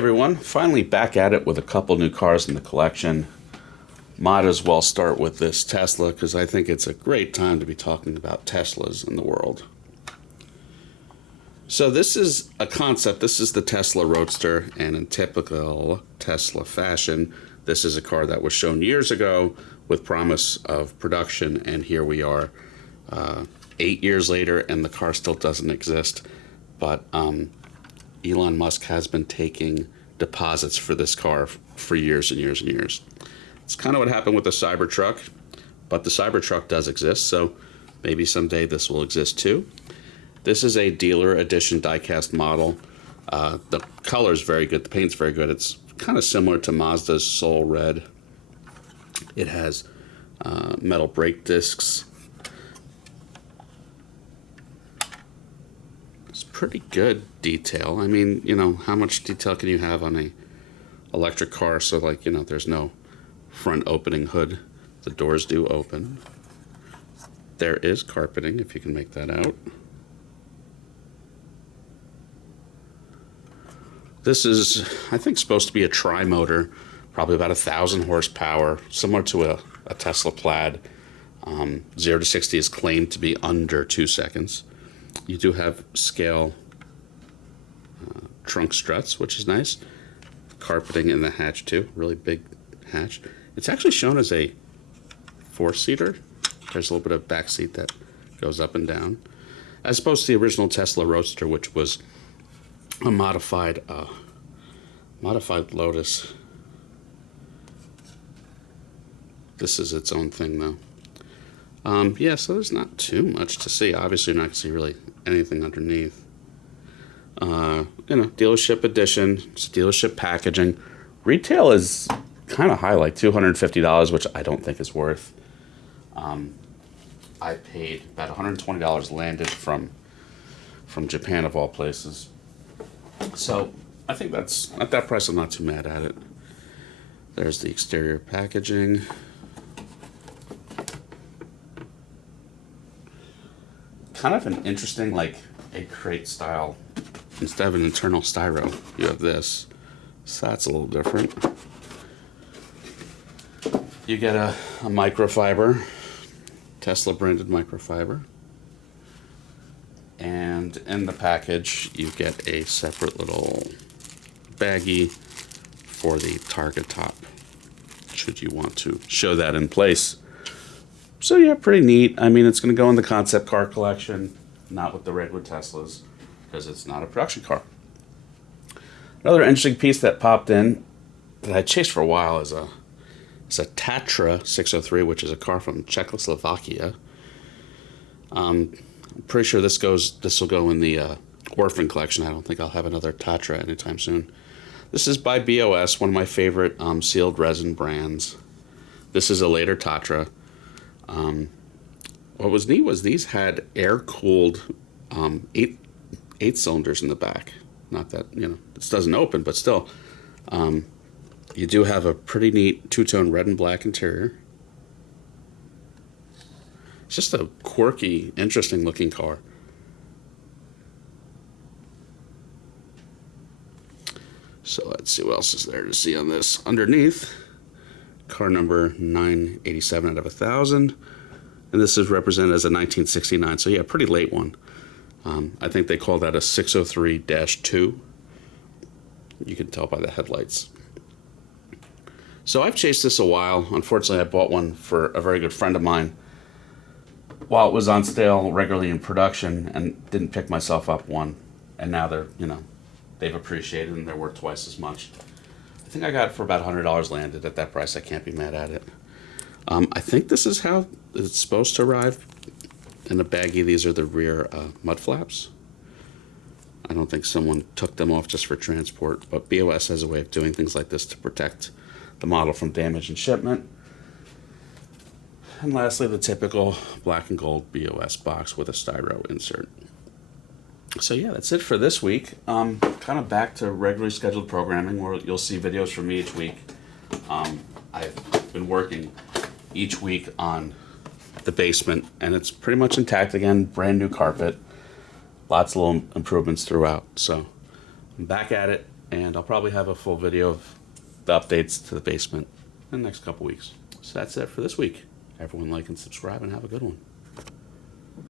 Everyone, finally back at it with a couple new cars in the collection. Might as well start with this Tesla because I think it's a great time to be talking about Teslas in the world. So this is a concept. This is the Tesla Roadster, and in typical Tesla fashion, this is a car that was shown years ago with promise of production, and here we are 8 years later and the car still doesn't exist. But Elon Musk has been taking deposits for this car for years and years and years. It's kind of what happened with the Cybertruck, but the Cybertruck does exist, so maybe someday this will exist too. This is a dealer edition diecast model. The color is very good, the paint's very good. It's kind of similar to Mazda's Soul Red. It has metal brake discs. Pretty good detail. I mean, you know, how much detail can you have on a electric car? So like, you know, there's no front opening hood. The doors do open. There is carpeting, if you can make that out. This is, I think, supposed to be a tri-motor, probably about 1,000 horsepower, similar to a Tesla Plaid. 0 to 60 is claimed to be under 2 seconds. You do have scale trunk struts, which is nice. Carpeting in the hatch too, really big hatch. It's actually shown as a 4-seater. There's a little bit of back seat that goes up and down, as opposed to the original Tesla Roadster, which was a modified Lotus. This is its own thing though. Yeah, so there's not too much to see. Obviously, you're not going to see really anything underneath. You know, dealership edition, it's dealership packaging. Retail is kind of high, like $250, which I don't think is worth. I paid about $120 landed from Japan, of all places. So I think that's, at that price, I'm not too mad at it. There's the exterior packaging. Kind of an interesting, like, a crate style. Instead of an internal styro, you have this. So that's a little different. You get a microfiber, Tesla branded microfiber. And in the package, you get a separate little baggie for the target top, should you want to show that in place. So yeah, pretty neat. I mean, it's going to go in the concept car collection, not with the regular Teslas, because it's not a production car. Another interesting piece that popped in that I chased for a while is a Tatra 603, which is a car from Czechoslovakia. I'm pretty sure this will go in the orphan collection. I don't think I'll have another Tatra anytime soon. This is by BOS, one of my favorite sealed resin brands. This is a later Tatra. What was neat was these had air-cooled 8 cylinders in the back. Not that, you know, this doesn't open, but still. You do have a pretty neat two-tone red and black interior. It's just a quirky, interesting-looking car. So let's see what else is there to see on this. Underneath, car number 987 out of 1,000. And this is represented as a 1969, so yeah, pretty late one. I think they call that a 603-2. You can tell by the headlights. So I've chased this a while. Unfortunately, I bought one for a very good friend of mine while it was on sale regularly in production and didn't pick myself up one. And now they're, you know, they've appreciated and they're worth twice as much. I think I got it for about $100 landed. At that price, I can't be mad at it. I think this is how it's supposed to arrive. In the baggie, these are the rear mud flaps. I don't think someone took them off just for transport, but BOS has a way of doing things like this to protect the model from damage and shipment. And lastly, the typical black and gold BOS box with a styro insert. So yeah, that's it for this week. Kind of back to regularly scheduled programming where you'll see videos from me each week. I've been working each week on the basement, and it's pretty much intact again. Brand new carpet, lots of little improvements throughout. So I'm back at it. And I'll probably have a full video of the updates to the basement in the next couple weeks. So that's it for this week. Everyone like and subscribe and have a good one.